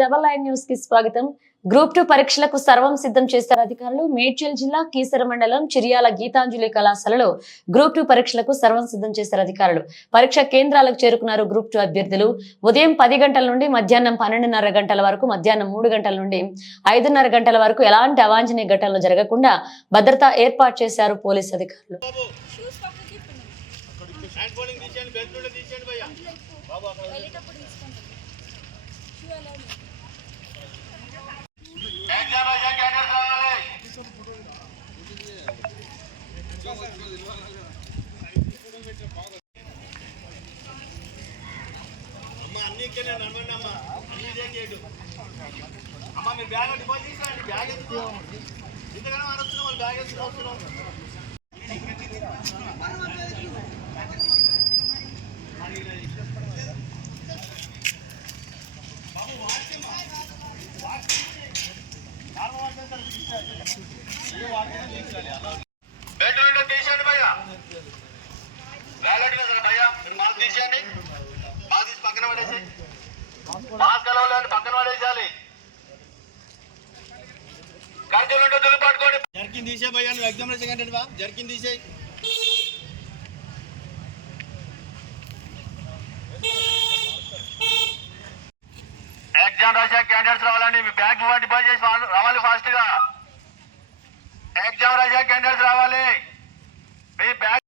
Double nine న్యూస్కి స్వాగతం. Group two పరీక్షలకు సర్వం సిద్ధం చేస్తారు అధికారులు. మేడ్చల్ జిల్లా కీసర మండలం చిరియాల గీతాంజలి కళాశాలలో గ్రూప్ టూ పరీక్షలకు సర్వం సిద్ధం చేశారు అధికారులు. పరీక్ష కేంద్రాలకు చేరుకున్నారు గ్రూప్ టూ అభ్యర్థులు. ఉదయం పది గంటల నుండి మధ్యాహ్నం పన్నెండున్నర గంటల వరకు మధ్యాహ్నం మూడు గంటల నుండి ఐదున్నర గంటల వరకు ఎలాంటి అవాంఛనీయ ఘటనలు జరగకుండా భద్రత ఏర్పాటు చేశారు పోలీసు అధికారులు. బాబు అక్కడ ఎగ్జామ్ అయ్యా క్యాడర్ రావాలి అమ్మ అన్ని ఇక్కడే నడవండి అమ్మ. అన్ని ఇదే అమ్మ మీరు బ్యాగ్ డిపాజిట్ తీసుకురండి బ్యాగ్ ఎందుకు? ఇంతకన్నా వస్తున్నాం వాళ్ళు బ్యాగ్ ఎందుకు నుండి తీసేయండి భయ్యా వ్యాలెట్ కదా భయ్యా మీరు మాస్క్ తీసేయండి మాస్క్ తీసి పక్కన పడేసి మాస్క్ కలవలేండి పక్కన పట్టుకోండి. జర్కిన్ తీసే భయ్యా నువ్వు ఎగ్జామ్ సెకండ్ బా జర్కిన్ తీసేయి. ఎగ్జామ్ రాసే క్యాండిడేట్స్ రావాలండి. మీ ఇవ్వండి డిపాజిట్ చేసి రావాలి ఫాస్ట్గా. ఎగ్జామ్ రాసే క్యాండిడేట్స్ రావాలి. మీ బ్యాగ్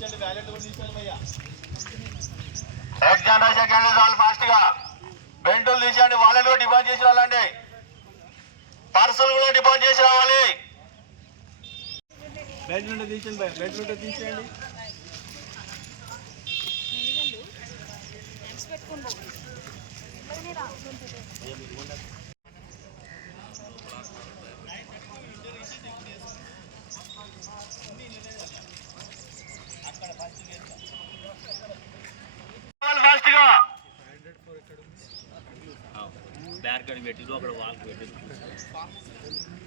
రాసే క్యాండిడేట్స్ వాళ్ళు ఫాస్ట్గా. బెంటులు తీసేయండి వాళ్ళని కూడా డిపాజిట్ చేసి వాళ్ళండి పార్సల్ కూడా డిపాజిట్ చేసి రావాలి. బెడ్ నుండి తీసేయండి భయ్యా, బెడ్ నుండి తీసేయండి. ఫాస్ట్ బ్యార్ కార్డ్ పెట్టి అక్కడ వాళ్ళకి పెట్టి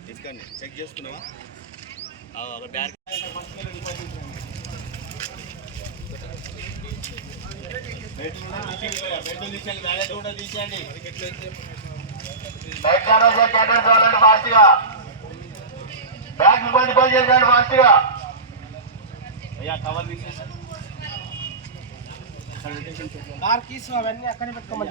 తీసుకండి చెక్ చేసుకున్నావా ఒక బ్యార్ ఫాస్ట్ గా బ్యాగ్ ఇబ్బంది పని చేశాడు ఫాస్ట్ గా అయ్యా కవర్ తీసేసి కార్ కీస్ అవన్నీ అక్కడే పెట్టుకోమని